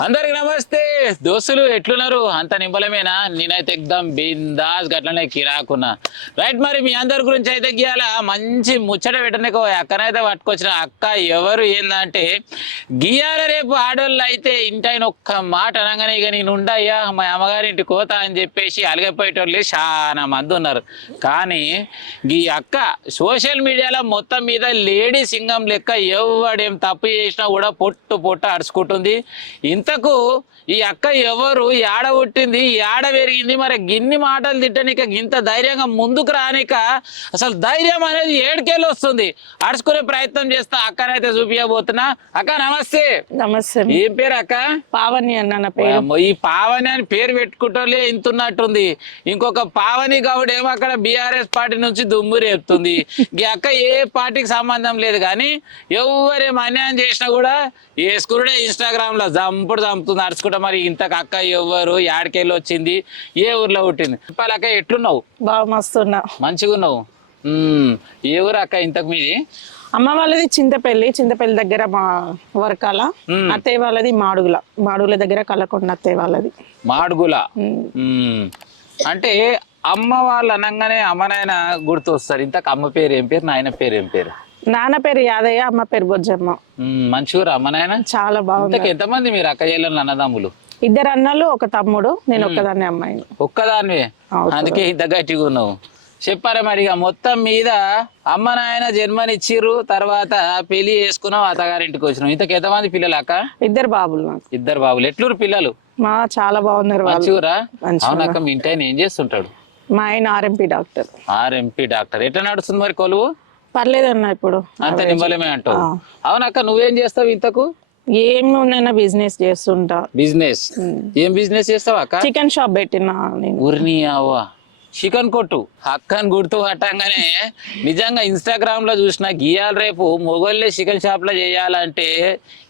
అందరికి నమస్తే దోస్తులు, ఎట్లున్నారు? అంత నింబలమేనా? నేనైతే ఎక్దం బిందాస్ గట్లనే కిరాకున్నా. రైట్, మరి మీ అందరి గురించి అయితే గీయాల మంచి ముచ్చట పెట్టనీకో అక్కనైతే పట్టుకొచ్చిన. అక్క ఎవరు ఏందంటే గీయాల రేపు ఆడోళ్ళు అయితే ఇంటైన ఒక్క మాట అనగానే ఇక నేను ఉండయ్యా మా అమ్మగారింటి కోత అని చెప్పేసి అలిగిపోయేటోళ్ళు చాలా మంది ఉన్నారు. కానీ ఈ అక్క సోషల్ మీడియాలో మొత్తం మీద లేడీ సింగం లెక్క ఎవడేం తప్పు చేసినా కూడా పొట్టు పొట్టు అడుచుకుంటుంది. ఇంతకు ఈ అక్క ఎవరు, యాడ పుట్టింది, యాడ పెరిగింది, మరి గిన్ని మాటలు తిట్టనిక గింత ధైర్యంగా ముందుకు రానిక అసలు ధైర్యం అనేది ఏడుకేళ్ళు వస్తుంది. అడుచుకునే ప్రయత్నం చేస్తా. అక్కనైతే చూపించబోతున్నా. అక్క నమస్తే. నమస్తే. ఏం పేరు అక్క? పావని అన్న పేరు. ఈ పావని అని పేరు పెట్టుకుంటోలే ఇంతున్నట్టుంది. ఇంకొక పావని గౌడ్ ఏమో అక్కడ బీఆర్ఎస్ పార్టీ నుంచి దుమ్ము రేపుతుంది. ఈ అక్క ఏ పార్టీకి సంబంధం లేదు, కానీ ఎవరేం అన్యాయం చేసినా కూడా వేసుకునే ఇన్స్టాగ్రామ్ లో చంపుతుంది అడుచుకుంటా. మరి ఇంతకు అక్క ఎవరు, యాడికెళ్ళి వచ్చింది, ఏ ఊర్లో పుట్టింది? చెప్పాలక్క, ఎట్లున్నావు? బాగా మస్తున్నా. మంచిగా ఉన్నావు. ఏ ఊరు అక్క ఇంతకు మీది? అమ్మ వాళ్ళది చింతపల్లి దగ్గర మా వర్కాల. అత్తయ్య వాళ్ళది మాడుగుల దగ్గర కలకొండ. అత్తయ్య వాళ్ళది మాడుగుల. అంటే అమ్మ వాళ్ళు అనగానే అమ్మనాయన గుర్తు వస్తారు. ఇంతకు అమ్మ పేరు ఏం పేరు, నాయన పేరు ఏం పేరు? నాన్న పేరు యాదయ్య, అమ్మ పేరు బొజ్జమ్మ. మంచిగా అమ్మ నాయన చాలా బాగుంది. ఎంతమంది మీరు అక్క చెల్లెలు అన్నదమ్ములు? 2 అన్నలు, ఒక తమ్ముడు, నేను ఒక్కదాన్ని అమ్మాయిని. ఒక్కదానివే, అందుకే ఇంత గట్టిగా ఉన్నావు. చెప్పారా మరి? ఇక మొత్తం మీద అమ్మ నాయన జన్మనిచ్చిర్రు, తర్వాత పెళ్లి చేసుకున్నావు, అత్తగారింటికి వచ్చినావు. ఇంతకు ఎంతమంది పిల్లలు అక్క? 2 బాబులు నాకు. 2 బాబులు. ఎట్లూరు పిల్లలు? చాలా బాగున్నారు. మంచిగా. అవునక్క, మీ ఇంటి ఆయన ఏం చేస్తుంటాడు? మా ఆయన ఆర్ఎంపీ డాక్టర్. RMP doctor. ఎట్లా నడుస్తుంది మరి కొలువు? పర్లేదు అన్న, ఇప్పుడు అంత నిమ్మలమే అంటావు. అవునక్క, నువ్వేం చేస్తావు ఇంతకు? ఏమి ఉన్నా బిజినెస్ చేస్తుంటా. బిజినెస్ ఏం బిజినెస్ చేస్తావు అక్క? చికెన్ షాప్ పెట్టినా నేను. ఊరిని అవ్వ, చికెన్ కొట్టు. అక్కని గుర్తు పట్టంగానే నిజంగా ఇన్స్టాగ్రామ్ లో చూసిన గీయాలి రేపు మొగోళ్ళే చికెన్ షాప్ లో చేయాలంటే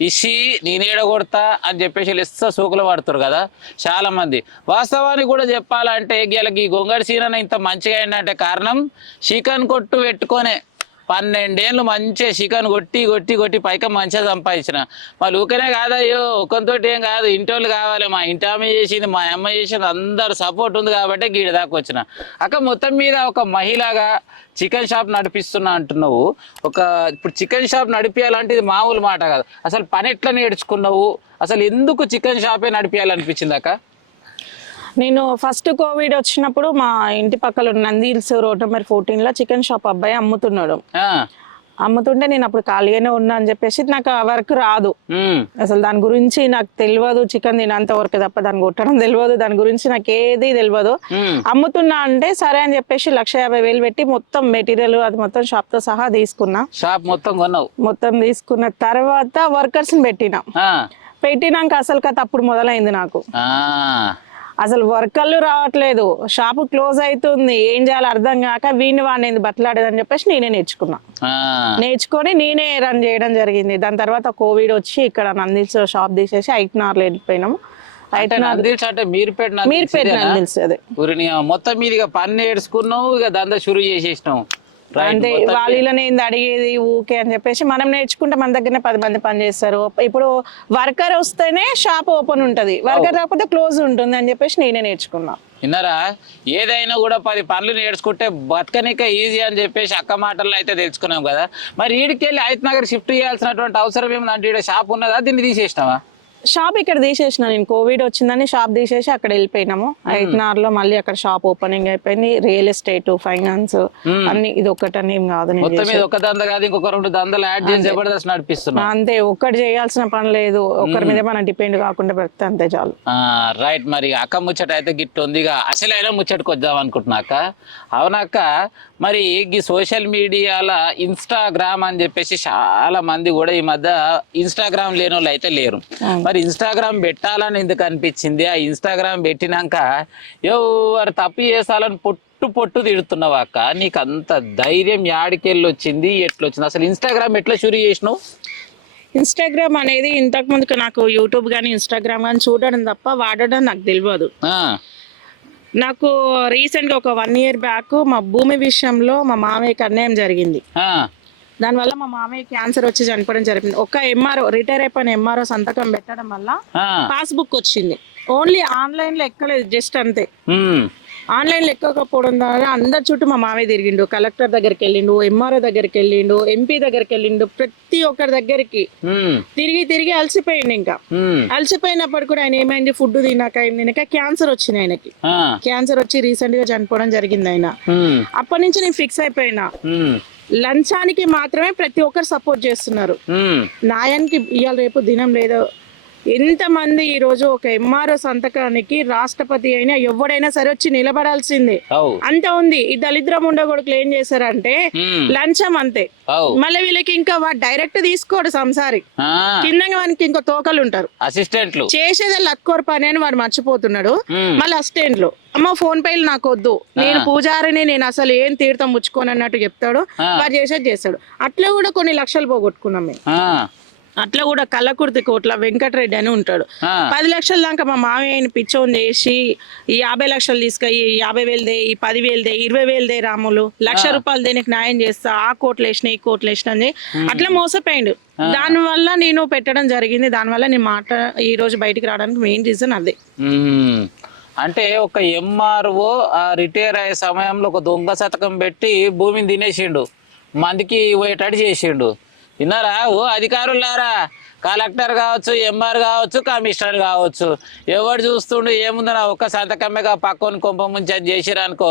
ఇసి నేనేడ కొడతా అని చెప్పేసి లెస్స సోకులు పడుతారు కదా చాలా మంది. వాస్తవానికి కూడా చెప్పాలంటే గీళ్ళకి గొంగడి సీన ఇంత మంచిగా ఏంటంటే కారణం చికెన్ కొట్టు పెట్టుకొనే 12 ఏళ్ళు మంచిగా చికెన్ కొట్టి పైక మంచిగా సంపాదించిన. వాళ్ళు ఊకనే కాదయ్యో ఒకంతో ఏం కాదు, ఇంటోళ్ళు కావాలి. మా ఇంటి ఆమె చేసింది, మా అమ్మ చేసింది, అందరు సపోర్ట్ ఉంది కాబట్టి గీడ దాకా వచ్చిన. అక్క మొత్తం మీద ఒక మహిళగా చికెన్ షాప్ నడిపిస్తున్నా అంటున్నావు. ఇప్పుడు చికెన్ షాప్ నడిపించాలంటే ఇది మామూలు మాట కాదు. అసలు పని ఎట్లా నేర్చుకున్నావు? అసలు ఎందుకు చికెన్ షాపే నడిపించాలనిపించింది అక్క? నేను ఫస్ట్ కోవిడ్ వచ్చినప్పుడు మా ఇంటి పక్కల నందిల్స్ రోడ్ నెంబర్ 14 లో చికెన్ షాప్ అబ్బాయి అమ్ముతున్నాడు. అమ్ముతుంటే నేను అప్పుడు ఖాళీగానే ఉన్నా అని చెప్పేసి నాకు ఆ వర్క్ రాదు. అసలు దాని గురించి నాకు తెలియదు. చికెన్ తినంత వరకు తప్ప దాన్ని కొట్టడం తెలియదు. దాని గురించి నాకు ఏది తెలియదు. అమ్ముతున్నా అంటే సరే అని చెప్పేసి 1,50,000 పెట్టి మొత్తం మెటీరియల్ అది మొత్తం షాప్ తో సహా తీసుకున్నా. షాప్ మొత్తం కొన్నావు? మొత్తం తీసుకున్న తర్వాత వర్కర్స్ ని పెట్టినాక అసలు కథ అప్పుడు మొదలైంది నాకు. అసలు వర్కర్లు రావట్లేదు, షాపు క్లోజ్ అవుతుంది, ఏం చేయాలో అర్థం కాక వాడిని బట్టలాడేదని చెప్పేసి నేనే నేర్చుకొని నేనే రన్ చేయడం జరిగింది. దాని తర్వాత కోవిడ్ వచ్చి ఇక్కడ నందిల్స్ షాప్ తీసేసి ఐట్నార్లో వెళ్ళిపోయినాము. మీరుపేట నందిల్స్ అదే మొత్తం మీదిగా పని నేర్చుకున్నావు, ఇక దందా షురు చేసేసినావు. అంటే వాళ్ళనే అడిగేది ఊకే అని చెప్పేసి మనం నేర్చుకుంటే మన దగ్గరనే 10 మంది పని చేస్తారు. ఇప్పుడు వర్కర్ వస్తేనే షాప్ ఓపెన్ ఉంటది, వర్కర్ రాకపోతే క్లోజ్ ఉంటుంది అని చెప్పేసి నేనే నేర్చుకున్నా. విన్నారా? ఏదైనా కూడా 10 పనులు నేర్చుకుంటే బతకనిక ఈజీ అని చెప్పేసి అక్క మాటల్లో అయితే తెలుసుకున్నాం కదా. మరి ఈడికెళ్ళి హైత్ నగర్ షిఫ్ట్ చేయాల్సినటువంటి అవసరం ఏముందంటే ఈడ షాప్ ఉన్నదా, దీన్ని తీసేసినావా? షాప్ ఇక్కడ తీసేసిన నేను. కోవిడ్ వచ్చిందని షాప్ తీసేసి అక్కడ వెళ్ళిపోయినాము. ఐట్నార్ లో మళ్ళీ అక్కడ షాప్ ఓపెనింగ్ అయిపోయింది. రియల్ ఎస్టేట్, ఫైనాన్స్ అన్ని. ఇది ఒక్కటని ఏం కాదు, ఒక దంద కాదు ఇంకొక 2 దందలు యాడ్ చేసి జబర్దస్త్ నడిపిస్తున్నా. అంతే, ఒక్కటి చేయాల్సిన పని లేదు. ఒకరి మీద మనం డిపెండ్ కాకుండా పెడితే అంతే చాలు. రైట్. మరి అక్క ముచ్చట అయితే గిట్ ఉంది. అసలైనా ముచ్చటకు వద్దాం అనుకుంటున్నాక. అవునక్క, మరి ఈ సోషల్ మీడియాలో ఇన్స్టాగ్రామ్ అని చెప్పేసి చాలా మంది కూడా ఈ మధ్య ఇన్స్టాగ్రామ్ లేని వాళ్ళు అయితే లేరు. మరి ఇన్స్టాగ్రామ్ పెట్టాలని ఎందుకు అనిపించింది? ఆ ఇన్స్టాగ్రామ్ పెట్టినాక ఎవరు తప్పు చేసాలని పొట్టు తిడుతున్నావు అక్క. నీకు అంత ధైర్యం యాడికెళ్ళి వచ్చింది, ఎట్లొచ్చింది? అసలు ఇన్స్టాగ్రామ్ ఎట్లా షురు చేసినావు? ఇన్స్టాగ్రామ్ అనేది ఇంతకు ముందుకు నాకు యూట్యూబ్ కానీ ఇన్స్టాగ్రామ్ కానీ చూడడం తప్ప వాడడం నాకు తెలియదు. నాకు రీసెంట్గా ఒక 1 year బ్యాక్ మా భూమి విషయంలో మా మామయ్యకి అన్యాయం జరిగింది. దానివల్ల మా మామయ్య క్యాన్సర్ వచ్చి చనిపోవడం జరిగింది. ఒక ఎంఆర్ఓ రిటైర్ అయిపోయిన ఎంఆర్ఓ సంతకం పెట్టడం వల్ల పాస్బుక్ వచ్చింది. ఓన్లీ ఆన్లైన్ లో ఎక్కలేదు, జస్ట్ అంతే. ఆన్లైన్ ఎక్కకపోవడం ద్వారా అందరి చుట్టూ మా మామయ్య తిరిగిండు. కలెక్టర్ దగ్గరికి వెళ్ళిండు, ఎంఆర్ఓ దగ్గరికి వెళ్ళిండు, ఎంపీ దగ్గరికి వెళ్ళిండు, ప్రతి ఒక్కరి దగ్గరికి తిరిగి తిరిగి అలసిపోయిండు. ఇంకా అలసిపోయినప్పుడు కూడా ఆయన ఏమైంది, ఫుడ్ తినక క్యాన్సర్ వచ్చింది ఆయనకి. క్యాన్సర్ వచ్చి రీసెంట్ గా చనిపోవడం జరిగింది ఆయన. అప్పటి నుంచి నేను ఫిక్స్ అయిపోయినా, లంచానికి మాత్రమే ప్రతి ఒక్కరు సపోర్ట్ చేస్తున్నారు. న్యాయానికి ఇవాళ రేపు దినం లేదు. ఎంతమంది ఈ రోజు ఒక ఎంఆర్ఓ సంతకానికి రాష్ట్రపతి అయినా ఎవడైనా సరే వచ్చి నిలబడాల్సిందే అంత ఉంది. ఈ దళిద్రం ఉండగొడుకులు ఏం చేశారంటే లంచం అంతే. మళ్ళీ వీళ్ళకి ఇంకా డైరెక్ట్ తీసుకోడు సంసారి, కింద వానికి ఇంకో తోకలు ఉంటారు, అసిస్టెంట్లు చేసేదే లక్కోర్ పని అని వాడు మర్చిపోతున్నాడు. మళ్ళీ అసిస్టెంట్లు అమ్మ ఫోన్ పేలు నాకు వద్దు, నేను పూజారిని, నేను అసలు ఏం తీర్థం ముచ్చుకోను అన్నట్టు చెప్తాడు. వాడు చేసేది చేస్తాడు. అట్లా కూడా కొన్ని లక్షలు పోగొట్టుకున్నాం మేము. అట్లా కూడా కళ్ళకుర్తి కోట్ల వెంకటరెడ్డి అని ఉంటాడు. 10 లక్షల దాకా మా మామయ్యని పిచ్చోని చేసి ఈ 50 లక్షలు తీసుకొని 50,000 దే, ఈ 10,000 దే, 20,000 దే, రాములు ₹1,00,000 దేనికి న్యాయం చేస్తా, ఆ కోట్లు వేసిన ఈ కోట్లు వేసిన అని అట్లా మోసపోయిండు. దానివల్ల నేను పెట్టడం జరిగింది. దానివల్ల నేను ఈ రోజు బయటికి రావడానికి మెయిన్ రీజన్ అదే. అంటే ఒక ఎంఆర్ఓ రిటైర్ అయ్యే సమయంలో ఒక దొంగ శతకం పెట్టి భూమిని తినేసిండు, మందికి పోయేటట్టు చేసిండు. విన్నారా ఓ అధికారులారా, కలెక్టర్ కావచ్చు, ఎంఆర్ కావచ్చు, కమిషనర్ కావచ్చు, ఎవడు చూస్తుండు ఏముందన్నా ఒక్క సంతకమ్మేగా పక్కని కొంప ముంచి అది చేసిరనుకో,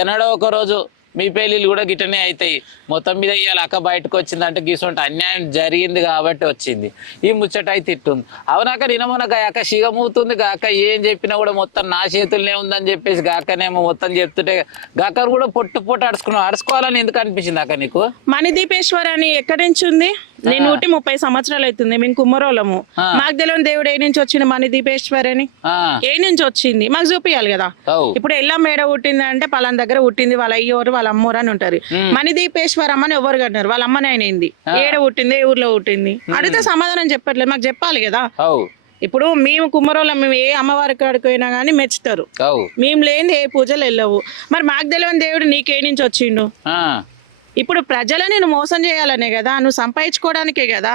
ఎన్నడో ఒక రోజు మీ పెళ్ళిళ్ళు కూడా గిట్టనే అవుతాయి. మొత్తం మీద ఇవాళ అక్క బయటకు వచ్చిందంటే గీసుంటే అన్యాయం జరిగింది కాబట్టి వచ్చింది. ఈ ముచ్చట అయితే తిట్టుంది. అవునాక నినమొన గాక సిగమవుతుంది గాక ఏం చెప్పినా కూడా మొత్తం నా చేతుల్నే ఉందని చెప్పేసి గాకనేమో మొత్తం చెప్తుంటే గాకను కూడా పొట్టు అడుచుకోవాలని ఎందుకు అనిపించింది అక్క నీకు? మణిదీపేశ్వర్ అని ఎక్కడి నుంచి ఉంది? నేను 30 సంవత్సరాలు అవుతుంది. మేము కుమ్మరోళ్ళము. మాకు తెలియని దేవుడు ఏ నుంచి వచ్చింది మణిదీపేశ్వర్ అని? ఏ నుంచి వచ్చింది మాకు చూపియాలి కదా. ఇప్పుడు ఎల్లా మేడ పుట్టింది అంటే పలానా దగ్గర పుట్టింది, వాళ్ళ అయ్యోరు వాళ్ళ అమ్మోరు అని ఉంటారు. మణిదీపేశ్వరం అని ఎవరు కట్టినారు? వాళ్ళ అమ్మని అయినది. ఏడ పుట్టింది, ఏ ఊర్లో పుట్టింది అడిగితే సమాధానం చెప్పట్లేదు. మాకు చెప్పాలి కదా. ఇప్పుడు మేము కుమ్మరోళ్ళం, మేము ఏ అమ్మవారి కాడికి పోయినా కానీ మెచ్చుతారు. మేము లేని ఏ పూజలు వెళ్ళవు. మరి మాకు తెలియని దేవుడు నీకే నుంచి వచ్చిండు? ఇప్పుడు ప్రజలను నేను మోసం చేయాలనే కదా, నువ్వు సంపాదించుకోవడానికే కదా.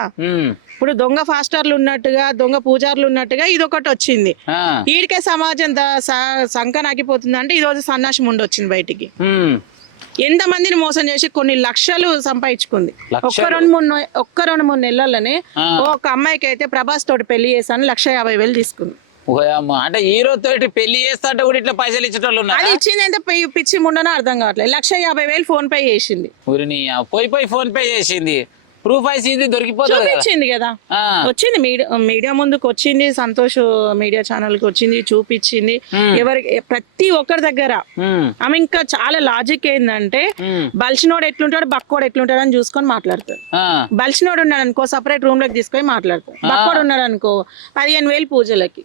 ఇప్పుడు దొంగ ఫాస్టర్లు ఉన్నట్టుగా, దొంగ పూజారులు ఉన్నట్టుగా ఇది ఒకటి వచ్చింది. వీడికే సమాజం సంకనాగిపోతుంది అంటే ఈ రోజు సన్నాసి ముందు వచ్చింది బయటికి. ఎంత మందిని మోసం చేసి కొన్ని లక్షలు సంపాదించుకుంది. ఒక్క 2-3 నెలలనే ఒక అమ్మాయికి అయితే ప్రభాస్ తోటి పెళ్లి చేశాను, 150,000 తీసుకుంది. అంటే హీరో తోటి పెళ్లి చేస్తా కూడా ఇట్లా పైసలు ఇచ్చేటోళ్ళు అది ఇచ్చింది ఎంత పిచ్చి ముండనో అర్థం కావట్లేదు. 150,000 ఫోన్ పే చేసింది. పోయి ఫోన్ పే చేసింది. ప్రూఫ్ అయితే దొరికిపోతుంది, చూపించింది కదా. వచ్చింది మీడియా ముందుకు వచ్చింది, సంతోష్ మీడియా ఛానల్ కి వచ్చింది, చూపించింది. ఎవరికి ప్రతి ఒక్కరి దగ్గర ఆమె ఇంకా చాలా లాజిక్ ఏంటంటే, బలిసినోడు ఎట్లుంటాడు, బక్కోడు ఎట్లుంటాడు అని చూసుకొని మాట్లాడతాడు. బలిసినోడు ఉన్నాడు అనుకో సపరేట్ రూమ్ లోకి తీసుకొని మాట్లాడతాడు. బక్కోడు ఉన్నాడు అనుకో 15,000 పూజలకి,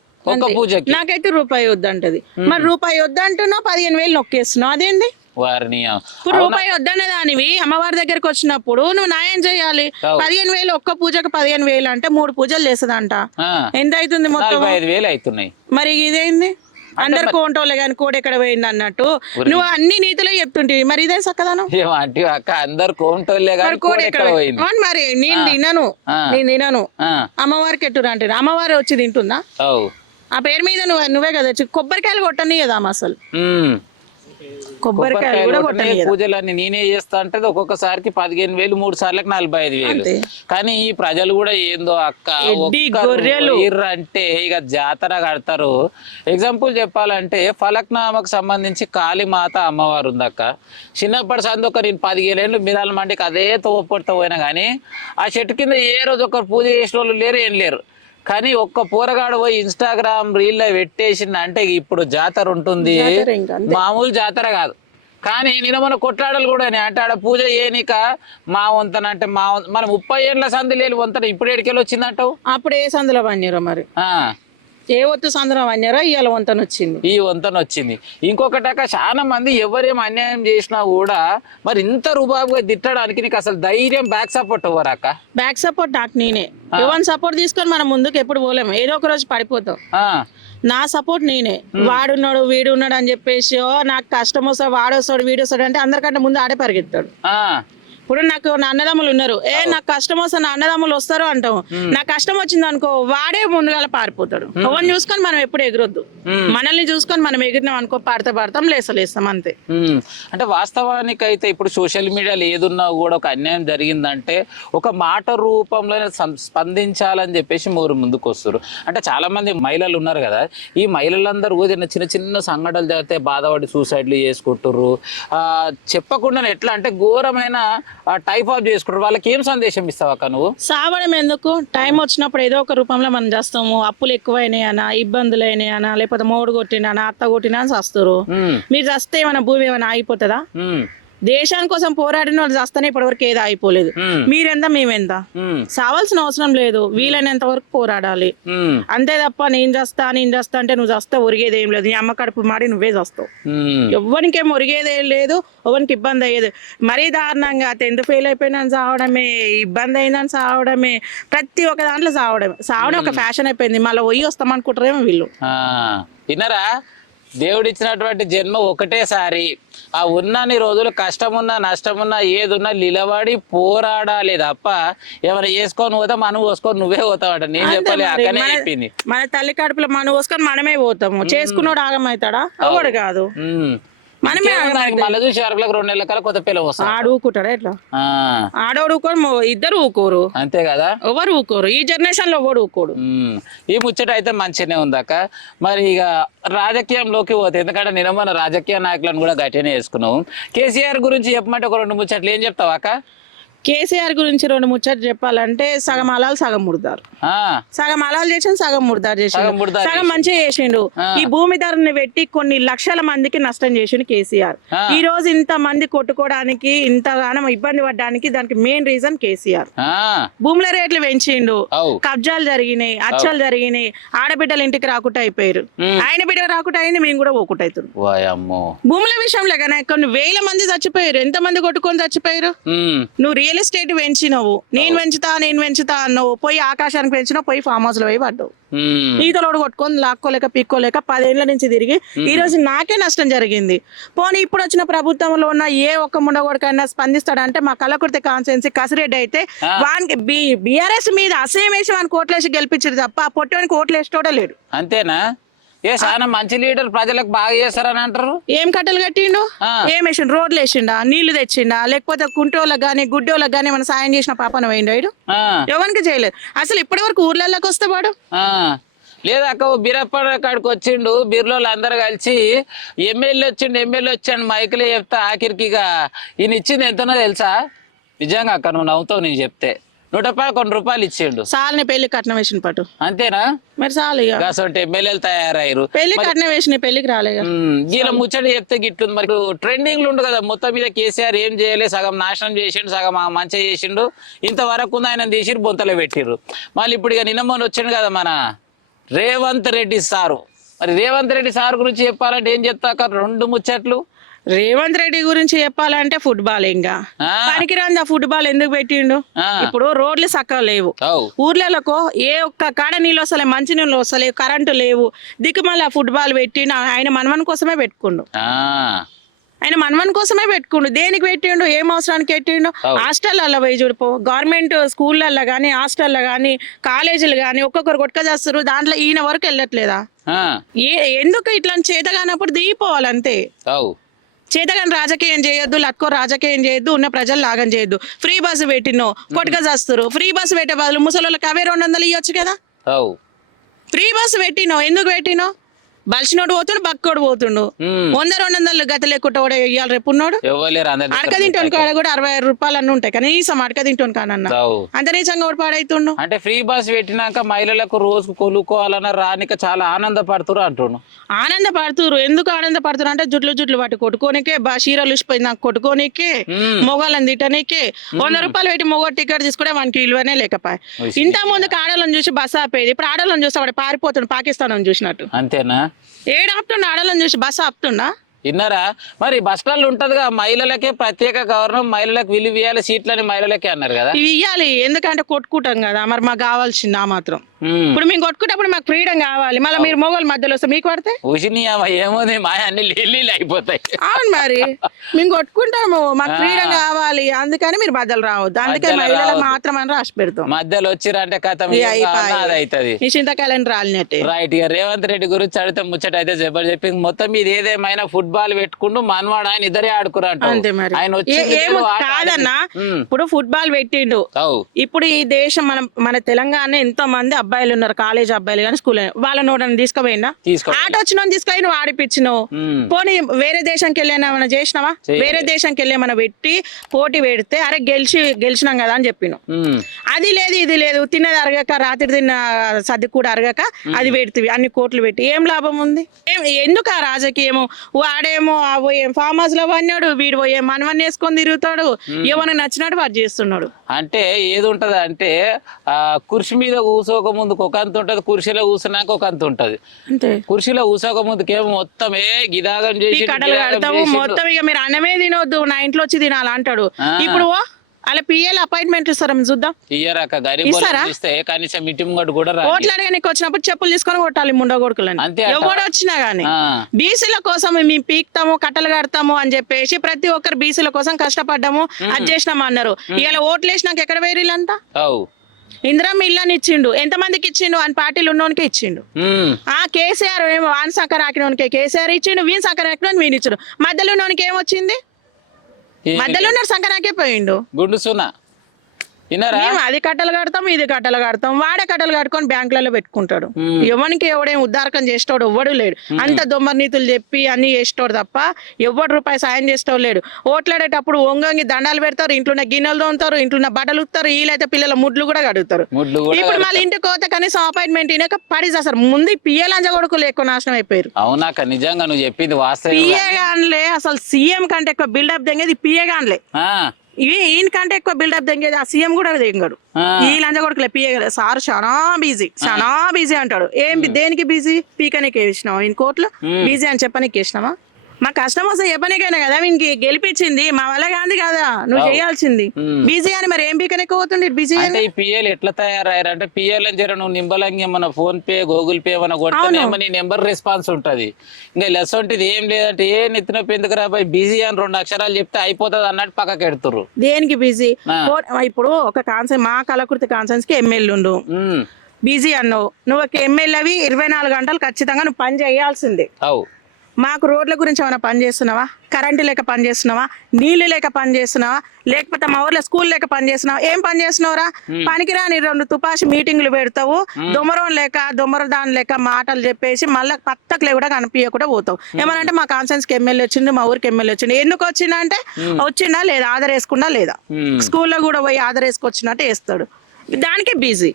నాకైతే రూపాయి వద్దంటది. మరి రూపాయి వద్దంటున్నావు, 15,000 నొక్కేస్తున్నావు, అదేంది? ఇప్పుడు రూపాయి వద్దనే దానివి అమ్మవారి దగ్గరకు వచ్చినప్పుడు నువ్వు న్యాయం చేయాలి. 15,000 ఒక్క పూజకు 15,000 అంటే 3 పూజలు చేస్తుందంట. ఎంత అవుతుంది మొత్తం? 5,000 అవుతున్నాయి. మరి ఇదేంది? అందరు కోంటోలే కానీ కోడి ఎక్కడ పోయింది అన్నట్టు నువ్వు అన్ని నీతిలో చెప్తుంటివి. మరి ఇదే చక్కదనం. అందరు కోంటోలే కోడి ఎక్కడ పోయింది? మరి నేను తినను అమ్మవారికి ఎట్టురా అంటే అమ్మవారి వచ్చి తింటుందా? ఆ పేరు మీద నువ్వే కదా కొబ్బరికాయలు కొట్టని కదా అసలు. కొబ్బరికాయలు కూడా పూజలన్నీ నేనే చేస్తా అంటే ఒక్కొక్కసారికి 15,000, 3 సార్లకు 45,000. కానీ ఈ ప్రజలు కూడా ఏందో అక్క అంటే ఇక జాతర కడతారు. ఎగ్జాంపుల్ చెప్పాలంటే ఫలక్నామాకు సంబంధించి కాళీమాత అమ్మవారు ఉంది అక్క. చిన్నప్పటి సంది నేను 15 ఏళ్ళు మిరాల మండికి అదే తోపడుతూ పోయినా కానీ ఆ చెట్టు కింద ఏ రోజు ఒకరు పూజ చేసిన వాళ్ళు లేరు, ఏం లేరు. కానీ ఒక్క పోరగాడు పోయి ఇన్స్టాగ్రామ్ రీల్లో పెట్టేసింది అంటే ఇప్పుడు జాతర ఉంటుంది, మామూలు జాతర కాదు. కానీ నేను మన కొట్లాడలు కూడా అంటే ఆడ పూజ చేయనిక మా వంతన అంటే మన 30 ఏళ్ళ సంది లేని వంతన ఇప్పుడు ఎడికెళ్ళి వచ్చిందంటావు? అప్పుడు ఏ సందులో పన్నారో మరి, ఏ ఒత్తు సందనం అన్నారో ఇవాళ వంతన వచ్చింది. ఈ వంతన వచ్చింది. ఇంకొకటాక చాలా మంది ఎవరేం అన్యాయం చేసినా కూడా మరి ఇంత రుబాబుగా తిట్టడానికి నీకు అసలు ధైర్యం, బ్యాక్ సపోర్ట్ ఎవరక్క? బ్యాక్ సపోర్ట్ నాకు నేనే. ఎవరిని సపోర్ట్ తీసుకొని మనం ముందుకు ఎప్పుడు పోలేము, ఏదో ఒక రోజు పడిపోతాం. నా సపోర్ట్ నేనే. వాడున్నాడు వీడున్నాడు అని చెప్పేసి నాకు కష్టం వస్తాడు, వాడొస్తాడు వీడొస్తాడు అంటే అందరికంటే ముందు ఆడే పరిగెత్తాడు. ఇప్పుడు నాకు నా అన్నదమ్ములు ఉన్నారు, నాకు కష్టం వస్తే నా అన్నదమ్ములు వస్తారు అంటాం. నాకు కష్టం వచ్చింది అనుకో, వాడే ముందుగా పారిపోతాడు. ఎవరిని చూసుకొని మనం ఎప్పుడు ఎగరొద్దు, మనల్ని చూసుకొని మనం ఎగిరినాం అనుకో, పాడతాం లేస్తాం అంతే. అంటే వాస్తవానికి అయితే ఇప్పుడు సోషల్ మీడియాలో ఏదున్నా కూడా ఒక అన్యాయం జరిగిందంటే ఒక మాట రూపంలో స్పందించాలని చెప్పేసి మీరు ముందుకు వస్తారు. అంటే చాలా మంది మహిళలు ఉన్నారు కదా, ఈ మహిళలందరూ చిన్న చిన్న సంఘటనలు జరిగితే బాధపడి సూసైడ్లు చేసుకుంటారు. చెప్పకుండా ఎట్లా అంటే ఘోరమైన టైప్ ఆఫ్ చేసుకుంటారు. వాళ్ళకి ఏం సందేశం ఇస్తావు అక్క నువ్వు? సావడం ఎందుకు, టైం వచ్చినప్పుడు ఏదో ఒక రూపంలో మనం చేస్తాము. అప్పులు ఎక్కువైనాయనా, ఇబ్బందులు అయినాయనా, లేకపోతే మోడు కొట్టినా, అత్త కొట్టినా అని చేస్తారు. మీరు చేస్తే ఏమైనా భూమి ఏమైనా ఆగిపోతుందా? దేశాని కోసం పోరాడిన వాళ్ళు చేస్తేనే ఇప్పటివరకు ఏది అయిపోలేదు. మీరెంత మేమెంత, సావాల్సిన అవసరం లేదు. వీలైనంత వరకు పోరాడాలి అంతే తప్ప నేను చేస్తా అంటే నువ్వు చేస్తా ఒరిగేది ఏం లేదు. నీ అమ్మ కడుపు మాడి నువ్వే చేస్తావు. ఎవ్వరికేం ఒరిగేది ఏం లేదు, ఎవరికి ఇబ్బంది అయ్యేది. మరీ దారుణంగా 10th ఫెయిల్ అయిపోయినా సావడమే, ఇబ్బంది అయిందని సావడమే, ప్రతి ఒక్క దాంట్లో సావడం ఒక ఫ్యాషన్ అయిపోయింది. మళ్ళీ పోయి వస్తామనుకుంటారేమో వీళ్ళు. విన్నారా, దేవుడిచ్చినటువంటి జన్మ ఒకటేసారి. ఆ ఉన్నన్ని రోజులు కష్టమున్నా నష్టమున్నా ఏదున్నా నిలబడి పోరాడాలి తప్ప ఎవరు చేసుకొని పోతా మనం పోసుకొని నువ్వే పోతావట. నేను చెప్పలే, అక్కనే చెప్పింది. మన తల్లి కడుపులో మనం పోసుకొని మనమే పోతాము. చేసుకున్నాడు ఆగమవుతాడా? ఎవడు కాదు, మనమే. మళ్ళీ చూసి వరకు 2 నెలల కల్లా కొత్త పిల్ల వస్తాడు. ఆడు ఊకుంటాడా? ఎట్లా ఆడోడు ఊకోడు, ఇద్దరు ఊకోరు. అంతే కదా, ఎవరు ఊకోరు ఈ జనరేషన్ లో, ఎవడు ఊకోడు. ఈ ముచ్చట అయితే మంచిగానే ఉందాక. మరి ఇక రాజకీయంలోకి పోతే, ఎందుకంటే నేను మన రాజకీయ నాయకులను కూడా గట్టిగానే వేసుకున్నావు. కేసీఆర్ గురించి చెప్పమంటే ఒక 2 ముచ్చట్లు ఏం చెప్తావు అక్క? కేసీఆర్ గురించి 2 ముచ్చట్లు చెప్పాలంటే, సగం అలాలు సగం ముడతారు. సగం అలాలు చేసిండు, సగం ముడతారు చేసిండు. సగం మంచిగా చేసిండు. ఈ భూమి ధరని పెట్టి కొన్ని లక్షల మందికి నష్టం చేసిండు కేసీఆర్. ఈ రోజు ఇంత మంది కొట్టుకోవడానికి, ఇంతగానో ఇబ్బంది పడడానికి దానికి మెయిన్ రీజన్ కేసీఆర్. భూముల రేట్లు పెంచిండు, కబ్జాలు జరిగినాయి, అచ్చలు జరిగినాయి, ఆడబిడ్డలు ఇంటికి రాకుండా అయిపోయారు. ఆయన బిడ్డ రాకుండా అయింది, మేము కూడా పోకుండా అవుతున్నాం. భూముల విషయంలో కానీ కొన్ని వేల మంది చచ్చిపోయారు. ఎంత మంది కొట్టుకొని చచ్చిపోయారు? నువ్వు రియల్ ఎస్టేట్ పెంచినవు, నేను పెంచుతా అన్నావు, పోయి ఆకాశానికి పెంచినావు, పోయి ఫామ్ హౌస్ లో పోయి పడ్డావు. ఈతలోడు కొట్టుకొని లాక్కోలేక పిక్కోలేక 10 ఏళ్ల నుంచి తిరిగి ఈ రోజు నాకే నష్టం జరిగింది. పోనీ ఇప్పుడు వచ్చిన ప్రభుత్వంలో ఉన్న ఏ ఒక్క ముండగొడకైనా స్పందిస్తాడంటే, మా కలకుర్తి కాన్స్టిట్యున్సీ కసిరెడ్డి అయితే వానికి బీఆర్ఎస్ మీద అసహ్యం వేసి వానికి ఓట్లేసి గెలిపించారు తప్ప ఆ పొట్టడానికి ఓట్లు వేసుకోవడం లేడు. అంతేనా? చాలా మంచి లీడర్, ప్రజలకు బాగా చేస్తారని అంటారు. ఏం కట్టలు కట్టిండు, ఏం వేసిండు? రోడ్లు వేసిండా, నీళ్లు తెచ్చిండా, లేకపోతే కుంటోళ్ళకి గానీ గుడ్డోళ్ళకి గానీ మనం సాయం చేసిన పాపన పోయిండు? ఎవరికి చేయలేదు. అసలు ఇప్పటి వరకు ఊర్లలోకి వస్తే వాడు లేదా అక్క, బీరప్ప కాడికి వచ్చిండు, బీర్లోళ్ళు అందరు కలిసి ఎమ్మెల్యే వచ్చాడు మైకులే చెప్తా. ఆఖరికిగా ఈయన ఇచ్చింది ఎంతనో తెలుసా? నిజంగా అక్క, నువ్వు నవ్వుతావు నేను చెప్తే. 111 రూపాయలు ఇచ్చిండు. సాలని పెళ్లి కట్నం వేసిన పట్టు. అంతేనా? మరి చాలు ఇక ఎమ్మెల్యేలు తయారయ్యారు. పెళ్లి కట్నం వేసిన పెళ్లికి రాలేదు. వీళ్ళ ముచ్చట చెప్తే గిట్లుంది. మరి ట్రెండింగ్లు ఉండు కదా మొత్తం మీద. కేసీఆర్ ఏం చేయలే, సగం నాశనం చేసిండు, సగం మంచిగా చేసిండు. ఇంతవరకు ఆయన తీసిరు, బొంతలో పెట్టిర్రు. మళ్ళీ ఇప్పుడు ఇక నిన్న మొన్న వచ్చిండు కదా మన రేవంత్ రెడ్డి సారు. మరి రేవంత్ రెడ్డి సార్ గురించి చెప్పాలంటే ఏం చెప్తాక 2 ముచ్చట్లు. రేవంత్ రెడ్డి గురించి చెప్పాలంటే ఫుట్బాల్, ఇంకా పనికిరాంది. ఆ ఫుట్బాల్ ఎందుకు పెట్టిండు? ఇప్పుడు రోడ్లు చక్కగా లేవు, ఊర్లలోకి ఏ ఒక్క కాడ నీళ్ళు వస్తలే, మంచి నీళ్ళు వస్తలేవు, కరెంటు లేవు. దిక్కుమల్ల ఫుట్బాల్ పెట్టిండు. ఆయన మనవన్ కోసమే పెట్టుకుండు. దేనికి పెట్టిండు? ఏం అవసరానికి పెట్టిండు? హాస్టల్లో పోయి చూడిపో, గవర్నమెంట్ స్కూళ్ళల్లో కానీ, హాస్టల్లో కానీ, కాలేజీలు కానీ ఒక్కొక్కరు కొట్టుక చేస్తారు. దాంట్లో ఈయన వరకు వెళ్ళట్లేదా? ఎందుకు ఇట్లాంటి చేతగానప్పుడు దిగిపోవాలంతే. చేతగాని రాజకీయం చేయొద్దు, లక్కో రాజకీయం చేయొద్దు, ఉన్న ప్రజలు లాగం చేయొద్దు. ఫ్రీ బస్సు పెట్టినో కొట్టుక చేస్తారు. ఫ్రీ బస్సు పెట్టే బదులు ముసలోళ్ళకి అవే 200 ఇవ్వచ్చు కదా. ఫ్రీ బస్సు పెట్టినో ఎందుకు పెట్టినో? బలిసినోడు పోతుండు, బక్కోడు పోతుండు. 100-200 గత లేకుండా కూడా ఇవ్వాలి. రేపు ఉన్నాడు అడక తింటాను కాడ కూడా 65 రూపాయలు అన్నీ ఉంటాయి, కనీసం అడక తింటాను కానన్నా అంత నీచంగా కూడా పాడైతుండు. అంటే ఫ్రీ బస్ పెట్టినాక మహిళలకు రోజు కొనుక్కోవాలన్న రానిక చాలా ఆనందపడుతురు అంటున్నాను. ఆనందపడుతురు. ఎందుకు ఆనందపడుతురు అంటే జుట్లు పట్టు కొట్టుకోనికే, చీరలు ఇచ్చిపోయింది నాకు కొట్టుకోనికే, మొగాళ్ళని తిట్టనికే. 100 రూపాయలు పెట్టి మొగ టికెట్ తీసుకుంటే వానికి విలువనే లేకపోయి. ఇంత ముందుకు ఆడలను చూసి బస్ ఆపేది, ఇప్పుడు ఆడలను చూస్తే వాడు పారిపోతుండు పాకిస్తాన్ చూసినట్టు. అంతేనా? ఏడు ఆపుతుండ ఆడలను చూసి బస్సు ఆపుతుండా? విన్నారా? మరి బస్ స్టాండ్ ఉంటదిగా, మహిళలకే ప్రత్యేక గవర్నమెంట్ మహిళలకు విలువ ఇవ్వాలి, సీట్లని మహిళలకే అన్నారు కదా. ఇవి ఇవ్వాలి, ఎందుకంటే కొట్టుకుంటాం కదా, మరి మాకు కావాల్సింది ఆ మాత్రం. ఇప్పుడు మేము కొట్టుకుంటప్పుడు మాకు ఫ్రీడమ్ కావాలి, మళ్ళీ మీరు మొగోళ్ళ మధ్యలో వస్తే మీకు పడితే ఏమోది మా అన్ని నీళ్ళు అయిపోతాయి. అవును, మరి మేము కొట్టుకుంటాము, మాకు ఫ్రీడమ్ కావాలి, అందుకని మీరు మధ్యలో రావద్దు, అందుకే మహిళలకు మాత్రం అని రాసి పెడతాం. మధ్యలో వచ్చిరంటే కథ అవుతుంది, నిశ్చింతకాయలని రాలినట్టే. రైట్. ఇక రేవంత్ రెడ్డి గురించి అడిగితే ముచ్చట అయితే జబర్ చెప్పింది. మొత్తం మీద ఏదేమైనా ఫుట్బాల్ పెట్టుకుంటూ మనవాడు ఆయన ఇద్దరే ఆడుకురంట. అంతే మరి. ఆయన ఏమో కాదన్నా, ఇప్పుడు ఫుట్బాల్ పెట్టిండు, ఇప్పుడు ఈ దేశం మన తెలంగాణ ఎంతో మంది అబ్బాయిలు ఉన్నారు, కాలేజ్ అబ్బాయిలు కానీ స్కూల్, వాళ్ళ నోటని తీసుకుపోయినా ఆట వచ్చిన తీసుకొని నువ్వు ఆడిపించినావు. పోనీ వేరే దేశంకి వెళ్ళేమన్నా చేసినావా? వేరే దేశంకి వెళ్ళేమన్నా పెట్టి పోటీ పెడితే అరే గెలిచినాం కదా అని చెప్పినావు. అది లేదు ఇది లేదు, తిన్నది అరగక, రాత్రి తిన్న సర్ది కూడా అరగక అది పెడుతుంది, అన్ని కోట్లు పెట్టి ఏం లాభం ఉంది? ఎందుకు ఆ రాజకీయము? వాడేమో ఫామ్ హౌస్ లో పడినాడు, వీడు పోయే మనవన్నీ వేసుకొని తిరుగుతాడు, ఏమన్నా నచ్చినట్టు వాడు చేస్తున్నాడు. అంటే ఏది ఉంటది అంటే కుర్చీ మీద కూసోక ముందుకు ఒక అంత ఉంటది, కుర్చీలో కూర్చున్నాక ఒక అంత ఉంటది. కుర్చీలో కూసోక ముందుకేమో మొత్తం గిదాగం చేసి కట్టలు కడతాము మొత్తం. ఇక మీరు అన్నమే తినొద్దు, నా ఇంట్లో వచ్చి తినాలి అంటాడు. ఇప్పుడు అలా పిఎల్ అపాయింట్మెంట్ ఇస్తారా చూద్దాం? ఇయ్యరాక గరీబ్ ఇస్తే కనీసం మీటింగ్ కూడా ఓట్లు అడగడానికి వచ్చినప్పుడు చెప్పులు తీసుకొని కొట్టాలి ముండ కొడుకులని. ఎవడు వచ్చినా గానీ బీసీల కోసం మేము పీక్తాము, కట్టలు కడతాము అని చెప్పేసి ప్రతి ఒక్కరు బీసీల కోసం కష్టపడ్డాము, అది చేసినాము అన్నారు. ఇలా ఓట్లు వేసినాక ఎక్కడ వేరు వీళ్ళంతా? ఇందిరమ్మ ఇల్లని ఇచ్చిండు, ఎంతమందికి ఇచ్చిండు? అని పార్టీలు ఉన్నోనికే ఇచ్చిండు. కేసీఆర్ ఏమో వాన్ సక్కర ఆకినోనికే కేసీఆర్ ఇచ్చిండు, వీన్ సక్కర ఆకినోని వీని ఇచ్చిండు. మధ్యలో ఉన్నోనికి ఏమొచ్చింది? మధ్యలో ఉన్న సంకరాకే పోయిండు గుండు సున్నా. మేము అది కట్టలు కడతాం, ఇది కట్టలు కడతాం, వాడే కట్టలు కట్టుకొని బ్యాంకులలో పెట్టుకుంటాడు. ఎవరికి ఎవడేం ఉద్దారకం చేసేవాడు ఎవ్వడు లేడు. అంత దొమ్మర నీతులు చెప్పి అన్ని చేసేటోడు తప్ప ఎవ్వడు రూపాయి సాయం చేసేవాడు లేడు. ఓట్లాడేటప్పుడు ఒంగొంగి దండాలు పెడతారు, ఇంట్లో గిన్నెలు తోముతారు, ఇంట్లో బట్టలు ఉత్తారు, వీళ్ళైతే పిల్లల ముడ్లు కూడా కడుగుతారు. ఇప్పుడు మళ్ళీ ఇంటికి పోతే కనీసం అపాయింట్మెంట్ ఇనాక పడి చేస్తారు. ముందు పిఏ లంచ కొడుకులు ఎక్కువ నాశనం అయిపోయారు. అవునాక నిజంగా నువ్వు చెప్పింది వాస్తవం. పిఏ గాన్లే అసలు సీఎం కంటే ఎక్కువ బిల్డప్ దెంగేది పిఏ గాన్లే. ఈయన కంటే ఎక్కువ బిల్డప్ దెంగేది ఆ సీఎం కూడా దెంగడు. ఈ లంచ కొడుకులే పిఏ సార్ చాలా బిజీ అంటాడు. ఏం దేనికి బిజీ? పీకనికి వేసినావా ఈయన కోర్టులో? బిజీ అని చెప్పనికి వేసినావా? మా కష్టం వస్తే చెప్పనికైనా కదా వీనికి గెలిపించింది, మా వల్ల కాదు కదా నువ్వు చేయాల్సింది. బిజీ అని మరి ఏం పీకనికి పోతుంది బిజీ అంటే? ఈ పిఎల్ ఎట్లా తయారయ్యారంటే పిఎల్ అని జర నువ్వు నింబలంగా ఏమన్నా ఫోన్ పే గూగుల్ పే ఏమన్నా కొట్టానేమో నీ నెంబర్ రెస్పాన్స్ ఉంటది. ఇంకా లెస్ ఉంటుంది ఏం లేదంటే ఏ నెత్తిన ఎందుకు రాబోయ్ బిజీ అని 2 అక్షరాలు చెప్తే అయిపోతుంది అన్నట్టు పక్కకి ఎడుతుర్రు. దేనికి బిజీ? ఇప్పుడు ఒక కాన్సెన్స్ మా కలకృతి కాన్సెన్స్ కి ఎమ్మెల్యే ఉండు, బిజీ అన్నావు. నువ్వు ఒక ఎమ్మెల్యేవి 24 గంటలు ఖచ్చితంగా నువ్వు పని చేయాల్సిందే. మాకు రోడ్ల గురించి ఏమైనా పని చేస్తున్నావా? కరెంటు లేక పని చేస్తున్నావా? నీళ్లు లేక పని చేస్తున్నావా? లేకపోతే మా ఊర్లో స్కూల్ లేక పని చేస్తున్నావా? ఏం పని చేస్తున్నావురా? పనికిరాని 2 తుపాసి మీటింగ్లు పెడతావు, దొమ్మరదాని లేక మాటలు చెప్పేసి మళ్ళీ పత్తకులే కూడా కనిపించకుండా పోతావు. ఏమనంటే మా కాన్సెన్స్కి ఎమ్మెల్యే వచ్చింది, మా ఊరికి ఎమ్మెల్యే వచ్చింది. ఎందుకు వచ్చిందా అంటే వచ్చిందా లేదా, ఆధార్ వేసుకున్నా లేదా, స్కూల్లో కూడా పోయి ఆధార్ వేసుకొచ్చినట్టు వేస్తాడు. దానికే బిజీ.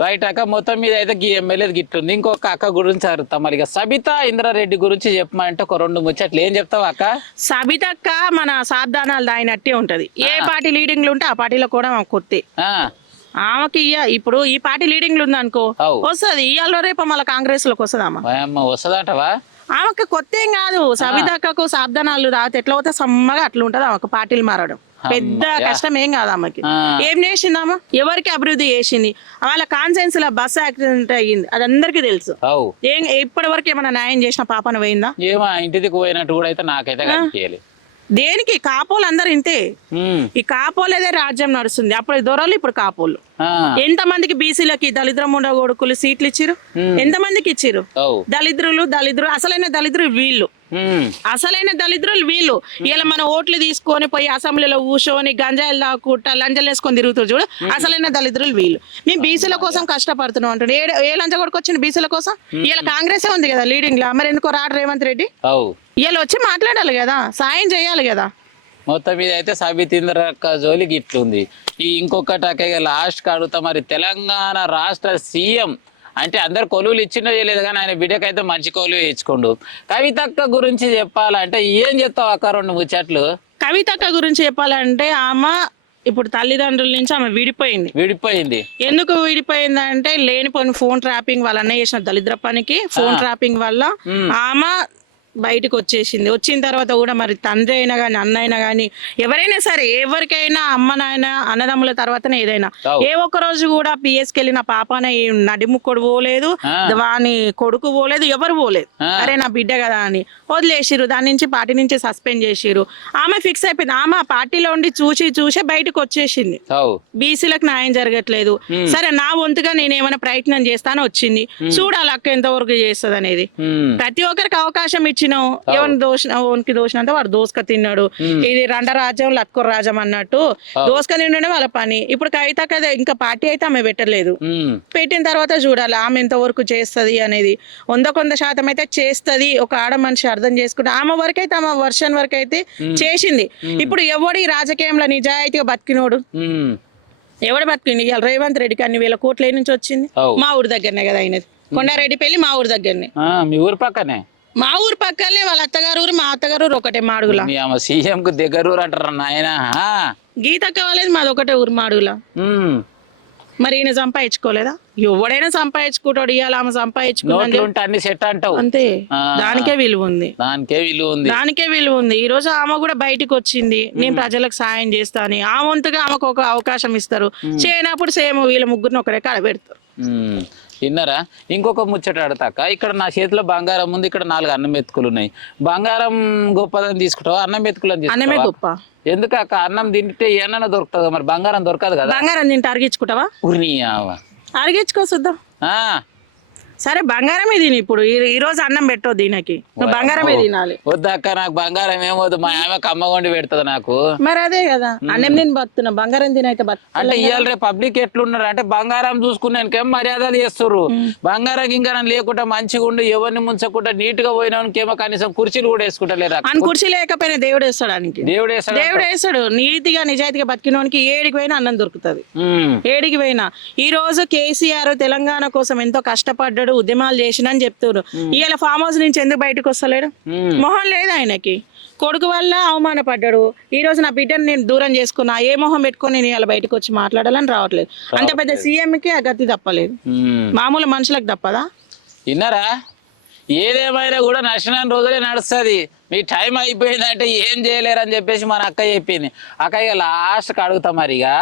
రైట్ అక్క. మొత్తం మీద అయితే ఎమ్మెల్యే గిట్టుంది. ఇంకొక అక్క గురించి అడుగుతాం. మరి సబితా ఇంద్రారెడ్డి గురించి చెప్పమంటే ఒక 2 ముచ్చట్లు ఏం చెప్తావు అక్క? సబిత అక్క మన సాబ్దానాలు దాయినట్టే ఉంటది. ఏ పార్టీ లీడింగ్లు ఉంటే ఆ పార్టీలో కూడా ఆమె కొత్తే. ఆమెకి ఇప్పుడు ఈ పార్టీ లీడింగ్లు ఉంది అనుకో వస్తుంది, ఇవాళ రేపు మళ్ళీ కాంగ్రెస్ లోకి వస్తుందమ్మా. వస్తుందంటవా? ఆమెకు కొత్త ఏం కాదు. సబిత అక్కకు సాబ్దానాలు రాతే ఎట్లా అవుతా సమ్మగా అట్లా ఉంటది. ఆమెకు పార్టీలు మారడం పెద్ద కష్టం ఏం కాదు ఆమెకి. ఏం చేసిందామా? ఎవరికి అభివృద్ధి చేసింది? వాళ్ళ కాన్సెన్స్ లో బస్ యాక్సిడెంట్ అయ్యింది, అది అందరికి తెలుసు. ఇప్పటి వరకు ఏమైనా న్యాయం చేసిన పాపన పోయిందా? ఏమో ఇంటికి పోయినట్టు కూడా అయితే నాకైతే కనిపించలేదు. దేనికి? కాపోలు అందరు ఇంతే. ఈ కాపోలేదే రాజ్యం నడుస్తుంది. అప్పుడు దొరలు, ఇప్పుడు కాపోలు. ఎంత మందికి బీసీలకి దళిద్ర ముండ కొడుకులు సీట్లు ఇచ్చిరు? ఎంత మందికి ఇచ్చిరు? దళిద్రులు అసలైన దళిద్రులు వీళ్ళు. ఇలా మన ఓట్లు తీసుకొని పోయి అసెంబ్లీలో కూర్చొని గంజాయిలు దాక్కుంటా లంజలు వేసుకొని తిరుగుతారు చూడు, అసలైన దళిద్రులు వీళ్ళు. మేము బీసీల కోసం కష్టపడుతున్నాం అంటాడు. ఏ లంచ కొడుకు వచ్చింది బీసీల కోసం? ఇలా కాంగ్రెస్ ఉంది కదా లీడింగ్ లో, మరి ఎందుకో రాడు రేవంత్ రెడ్డి? ఇలా వచ్చి మాట్లాడాలి కదా, సాయం చేయాలి కదా. మొత్తం మీద అయితే సబితేంద్రక్క జోలి గిట్లుంది. ఈ ఇంకొకటి లాస్ట్ అడుగుతా, మరి తెలంగాణ రాష్ట్ర సీఎం అంటే అందరు కొలువులు ఇచ్చినో చేయలేదు కానీ ఆయన బిడ్డకైతే మంచి కొలువు ఇచ్చుకోండు. కవితక్క గురించి చెప్పాలంటే ఏం చెప్తావు అక్క 2 ముచ్చట్లు? కవితక్క గురించి చెప్పాలంటే ఆమె ఇప్పుడు తల్లిదండ్రుల నుంచి ఆమె విడిపోయింది. ఎందుకు విడిపోయింది అంటే లేనిపోయిన ఫోన్ ట్రాపింగ్ వల్ల అన్న చేసిన దళిద్ర పనికి ఫోన్ ట్రాపింగ్ వల్ల ఆమె బయటకు వచ్చేసింది. వచ్చిన తర్వాత కూడా మరి తండ్రి అయినా కానీ అన్న అయినా కానీ ఎవరైనా సరే ఎవరికైనా అమ్మ నాయన అన్నదమ్ముల తర్వాతనే ఏదైనా ఏ ఒక్క రోజు కూడా పిఎస్కి వెళ్ళిన పాపన నడిముక్కడు పోలేదు, వాని కొడుకు పోలేదు, ఎవరు పోలేదు. అరే నా బిడ్డ కదా అని వదిలేసిరు. దాని నుంచి పార్టీ నుంచి సస్పెండ్ చేసిరు. ఆమె ఫిక్స్ అయిపోయింది. ఆమె ఆ పార్టీలో ఉండి చూసే బయటకు వచ్చేసింది. బీసీలకు న్యాయం జరగట్లేదు, సరే నా వంతుగా నేను ఏమైనా ప్రయత్నం చేస్తాను వచ్చింది. చూడాలి అక్క ఎంతవరకు చేస్తుంది అనేది. ప్రతి ఒక్కరికి అవకాశం ఇచ్చినావు. ఎవరిని ఓనికి దోషినంత వాడు దోసుక తిన్నాడు. ఇది రండ రాజ్యం లత్కొర రాజ్యం అన్నట్టు దోసుక తిండే వాళ్ళ పని. ఇప్పుడు కవిత కదా ఇంకా పార్టీ అయితే ఆమె పెట్టలేదు. పెట్టిన తర్వాత చూడాలి ఆమె ఎంతవరకు చేస్తుంది అనేది. 100% అయితే చేస్తుంది. ఒక ఆడ మనిషి అర్థం చేసుకుంటే ఆమె వరకు అయితే ఆమె వర్షన్ వరకు అయితే చేసింది. ఇప్పుడు ఎవడు ఈ రాజకీయంలో నిజాయితీగా బతికినోడు? ఎవడు బతికింది? ఇవాళ రేవంత్ రెడ్డికి అన్ని వేల కోట్ల నుంచి వచ్చింది. మా ఊరి దగ్గరనే కదా అయినది. కొండారెడ్డి పెళ్లి మా ఊరి దగ్గరనే. మీ ఊరు పక్కనే? మా ఊరు పక్కనే. వాళ్ళ అత్తగారు ఊరు మా అత్తగారు ఊరు ఒకటే మాడుగుల. సీఎం కు దగ్గర ఊరు అంటారు నాయన. గీతక్క వాళ్ళది మాది ఒకటే ఊరు మాడుగుల. మరి ఈయన సంపాదించుకోలేదా? ఎవడైనా సంపాదించుకుంటాడు. ఇవాళ ఆమె సంపాదించుకుంటే అన్ని సెట్ అంటావు అంతే. దానికే విలువ ఉంది. దానికే విలువ ఉంది. ఈ రోజు ఆమె కూడా బయటకు వచ్చింది. నేను ప్రజలకు సాయం చేస్తాను. ఆ వంతుగా ఆమెకు ఒక అవకాశం ఇస్తారు. చేయనప్పుడు సేమ్ వీళ్ళ ముగ్గురిని ఒకడే కాడబెడతారు. విన్నారా? ఇంకొక ముచ్చట అడతాక, ఇక్కడ నా చేతిలో బంగారం ఉంది, ఇక్కడ 4 అన్నం మెతుకులు ఉన్నాయి. బంగారం గొప్పదని తీసుకుంటావా, అన్నం మెతుకులని అన్నమే గొప్ప? ఎందుకు అక్క? అన్నం తింటే ఏమన్నా దొరుకుతుంది, మరి బంగారం దొరకదు కదా. బంగారం తింటే అరిగించుకుంటావా? అరిగించుకో చూద్దాం. సరే బంగారమే తిని. ఇప్పుడు ఈ రోజు అన్నం పెట్టవు దీనికి, నువ్వు బంగారమే తినాలి. వద్దక్క, నాకు బంగారం ఏమవుతుంది, మా ఆమె కమ్మగొండి పెడుతుంది నాకు. మరి అదే కదా అన్నం నేను బతున్నా, బంగారం తినైతే అంటే ఇవాళ రేపు పబ్లిక్ ఎట్లున్నారు అంటే బంగారం చూసుకున్నాకేం మర్యాదలు చేస్తారు. బంగారం గింగారం లేకుండా మంచిగా ఉండి ఎవరిని ముంచకుండా నీట్ గా పోయినాకేమో కనీసం కుర్చీలు కూడా వేసుకుంటలేరు. అని కుర్చీ లేకపోయినా దేవుడు వేస్తాడానికి. దేవుడు వేస్తాడు. నీతిగా నిజాయితీగా బతికినోనికి ఏడికి పోయినా అన్నం దొరుకుతుంది. ఏడికి పోయినా. ఈ రోజు కేసీఆర్ తెలంగాణ కోసం ఎంతో కష్టపడ్డాడు, ఉద్యమాలు చేసిన అని చెప్తారు. ఇవాళ ఫామ్ హౌస్ నుంచి ఎందుకు బయటకు వస్తలేడు? మొహం లేదు ఆయనకి. కొడుకు వల్ల అవమానపడ్డాడు. ఈ రోజు నా బిడ్డను నేను దూరం చేసుకున్నా, ఏ మొహం పెట్టుకొని నేను ఇలా బయటకు వచ్చి మాట్లాడాలని రావట్లేదు. అంత పెద్ద సీఎంకి ఆ గతి తప్పలేదు, మామూలు మనుషులకు తప్పదా? విన్నారా? ఏదేమైనా కూడా నష్టం రోజులే నడుస్తుంది. మీ టైం అయిపోయిందంటే ఏం చేయలేరు అని చెప్పేసి మన అక్క చెప్పింది. అక్క ఇక లాస్ట్కి అడుగుతా, మరిగా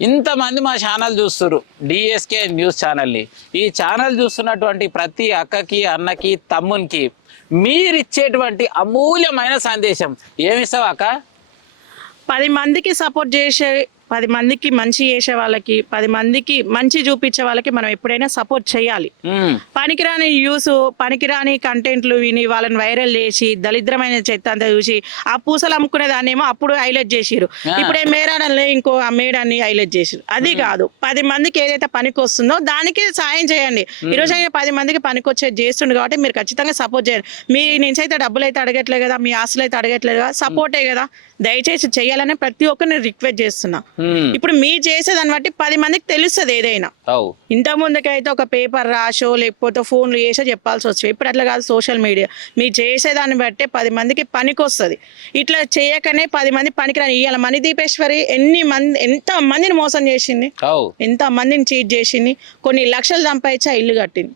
ఇంతమంది మా ఛానల్ చూస్తున్నారు, డిఎస్కే న్యూస్ ఛానల్ని. ఈ ఛానల్ చూస్తున్నటువంటి ప్రతి అక్కకి, అన్నకి, తమ్మునికి మీరు ఇచ్చేటువంటి అమూల్యమైన సందేశం ఏమిస్తావు అక్క? 10 మందికి సపోర్ట్ చేసే, 10 మందికి మంచి చేసే వాళ్ళకి, 10 మందికి మంచి చూపించే వాళ్ళకి మనం ఎప్పుడైనా సపోర్ట్ చేయాలి. పనికిరాని యూస్, పనికిరాని కంటెంట్లు విని వాళ్ళని వైరల్ చేసి దరిద్రమైన చెత్త అంతా చూసి ఆ పూసలు అమ్ముకునే దాన్ని ఏమో అప్పుడు హైలైట్ చేసిరు. ఇప్పుడే మేడాడని ఇంకో మేడాన్ని హైలైట్ చేసిరు. అది కాదు, 10 మందికి ఏదైతే పనికి వస్తుందో దానికి సాయం చేయండి. ఈరోజు 10 మందికి పనికి వచ్చేది చేస్తుండే కాబట్టి మీరు ఖచ్చితంగా సపోర్ట్ చేయండి. మీ నుంచి అయితే డబ్బులు అయితే అడగట్లేదు కదా, మీ ఆస్తులు అయితే అడగట్లేదు కదా, సపోర్టే కదా. దయచేసి చేయాలని ప్రతి ఒక్కరిని రిక్వెస్ట్ చేస్తున్నా. ఇప్పుడు మీరు చేసేదాన్ని బట్టి 10 మందికి తెలుస్తుంది ఏదైనా. ఇంత ముందుకైతే ఒక పేపర్ రాసో లేకపోతే ఫోన్లు చేసో చెప్పాల్సి వచ్చేది. ఇప్పుడు అట్లా కాదు, సోషల్ మీడియా. మీరు చేసేదాన్ని బట్టే 10 మందికి పనికి వస్తుంది. ఇట్లా చేయకనే 10 మంది పనికిరాని. ఇవాళ మణిదీపేశ్వరి ఎంత మందిని మోసం చేసింది, ఎంత మందిని చీట్ చేసింది, కొన్ని లక్షలు సంపాదించి ఆ ఇల్లు కట్టింది.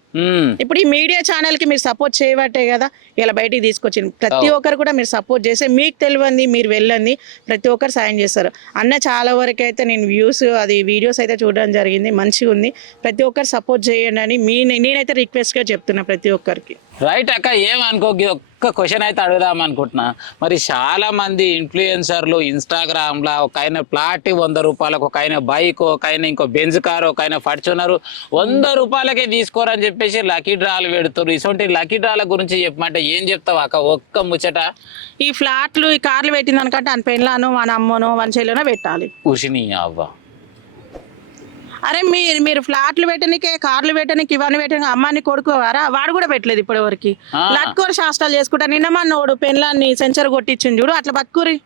ఇప్పుడు ఈ మీడియా ఛానల్ కి మీరు సపోర్ట్ చేయబట్టే కదా ఇలా బయటికి తీసుకొచ్చింది. ప్రతి ఒక్కరు కూడా మీరు సపోర్ట్ చేస్తే మీకు తెలియంది మీరు వెళ్ళండి, ప్రతి ఒక్కరు సాయం చేస్తారు. అన్న చాలా వరకు అయితే నేను వ్యూస్ అది వీడియోస్ అయితే చూడడం జరిగింది, మంచిగా ఉంది. ప్రతి ఒక్కరు సపోర్ట్ చేయండి అని నేనైతే రిక్వెస్ట్గా చెప్తున్నా ప్రతి ఒక్కరికి. రైట్ అక్క, ఏమనుకో, ఒక్క క్వశ్చన్ అయితే అడుగుదాం అనుకుంటున్నా. మరి చాలా మంది ఇన్ఫ్లుయెన్సర్లు ఇన్స్టాగ్రామ్లో ఒక ఆయన ప్లాట్ 100 రూపాయలకు, ఒక ఆయన బైక్, ఒక ఆయన ఇంకో బెంజ్ కారు, ఒక ఆయన ఫార్చునర్ 100 రూపాయలకే తీసుకోరని చెప్పేసి లక్కీ డ్రాలు పెడుతారు. ఇటువంటి లక్కీ డ్రాల గురించి చెప్పమంటే ఏం చెప్తావు అక్క? ఒక్క ముచ్చట. ఈ ఫ్లాట్లు, ఈ కార్లు పెట్టింది అనుకంటే అని పెళ్ళాను, మన అమ్మనో మన చెల్లెనో పెట్టాలి. ఉషిని అవ్వ. అరే మీరు ఫ్లాట్లు పెట్టడానికి, కార్లు పెట్టడానికి, ఇవన్నీ పెట్టడానికి అమ్మాని కొడుకోవారా? వాడు కూడా పెట్టలేదు ఇప్పటి వరకు. లట్కోరు శాస్త్రాలు చేసుకుంటా. నిన్నమన్నోడు పెళ్ళాన్ని సెంచర్ కొట్టించింది చూడు, అట్లా బతుకురి.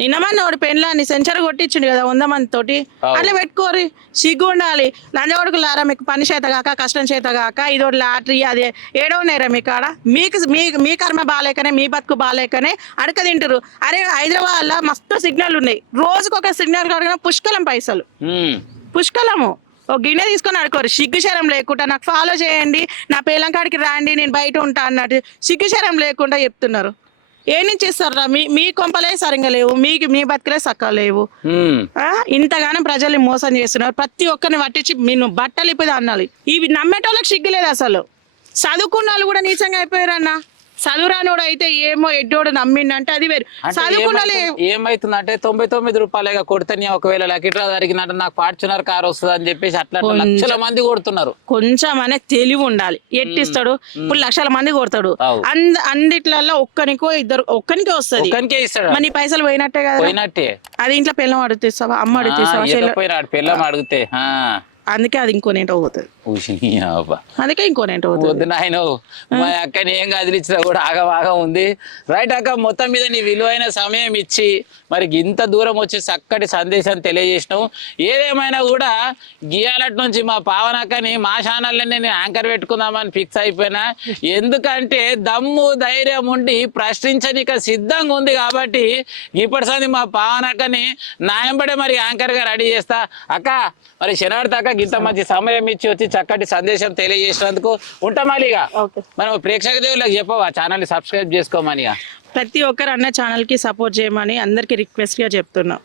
నిన్నమన్నోడు పెళ్ళాన్ని సెంచర్ కొట్టించిండు కదా 100 మంది తోటి, అట్లా పెట్టుకోరి. సిగ్గు ఉండాలి. లంజగొడుకులారా, మీకు పని చేత కాక, కష్టం చేత కాక, ఇదోటి లాటరీ అదే ఏడో నేరా మీ కాడ. మీ కర్మ బాగాలేకనే, మీ బతుకు బాగాలేకనే అడక తింటారు. అరే హైదరాబాద్ లో మస్తు సిగ్నల్ ఉన్నాయి, రోజుకొక సిగ్నల్ కడిగిన పుష్కలం పైసలు, పుష్కలము. ఒక గిన్నె తీసుకొని ఆడుకోరు, సిగ్గుశరం లేకుండా నాకు ఫాలో చేయండి, నా పేలంకాడికి రాండి, నేను బయట ఉంటా అన్నట్టు సిగ్గుశరం లేకుండా చెప్తున్నారు. ఏ నుంచి ఇస్తారా? మీ కొంపలే సరిగా లేవు, మీ బతుకులే సక్కగా లేవు. ఇంతగానో ప్రజల్ని మోసం చేస్తున్నారు. ప్రతి ఒక్కరిని పట్టించి నేను బట్టలు ఇప్పది అన్నాలి. ఇవి నమ్మేటోళ్ళకి సిగ్గులేదు అసలు. చదువుకున్న వాళ్ళు కూడా నీచంగా అయిపోయారు అన్న. చదువురానోడు అయితే ఏమో ఎడ్డోడు నమ్మిండంటే అది వేరు. చదువుకున్న ఏమైతుందంటే 99 రూపాయలుగా కొడితే ఒకవేళ లకిట్రా జరిగినట్టు నాకు ఫార్చునర్ కార్ వస్తుంది అని చెప్పేసి అట్లా లక్షల మంది కొడుతున్నారు. కొంచెం అనే తెలివి ఉండాలి. ఎట్టిస్తాడు ఇప్పుడు లక్షల మంది కొడతాడు. అన్నిట్లలో ఒక్కనికే వస్తుంది. మరి నీ పైసలు పోయినట్టే కదా. పోయినట్టే. అది ఇంట్లో పిల్లం అడుగుతావా, అమ్మ అడుగుతావా? పిల్లం అడిగితే అందుకే అది ఇంకోనేంటో పోతుంది. అందుకే ఇంకోనేంటో వద్దు నాయన, మా అక్కని ఏం కదిలిచ్చినా కూడా ఆగమాగా ఉంది. రైట్ అక్క, మొత్తం మీద నీ విలువైన సమయం ఇచ్చి మరి ఇంత దూరం వచ్చి చక్కటి సందేశం తెలియజేసినావు. ఏదేమైనా కూడా గీయాలటి నుంచి మా పావనక్కని మా ఛానల్ని నేను యాంకర్ పెట్టుకుందామని ఫిక్స్ అయిపోయినా. ఎందుకంటే దమ్ము ధైర్యం ఉండి ప్రశ్నించనిక సిద్ధంగా ఉంది కాబట్టి ఇప్పటిసారి మా పావనక్కని నాయంబడే మరి యాంకర్గా రెడీ చేస్తా. అక్క మరి శనివారం దాకా ఇంత మంచి సమయం ఇచ్చి వచ్చి చక్కటి సందేశం తెలియజేసినందుకు ఉంటామాలిగా. మనం ప్రేక్షక దేవుళ్ళకి చెప్పవా ఛానల్ని సబ్స్క్రైబ్ చేసుకోమని? ప్రతి ఒక్కరు అన్న ఛానల్ కి సపోర్ట్ చేయమని అందరికి రిక్వెస్ట్ గా చెప్తున్నాం.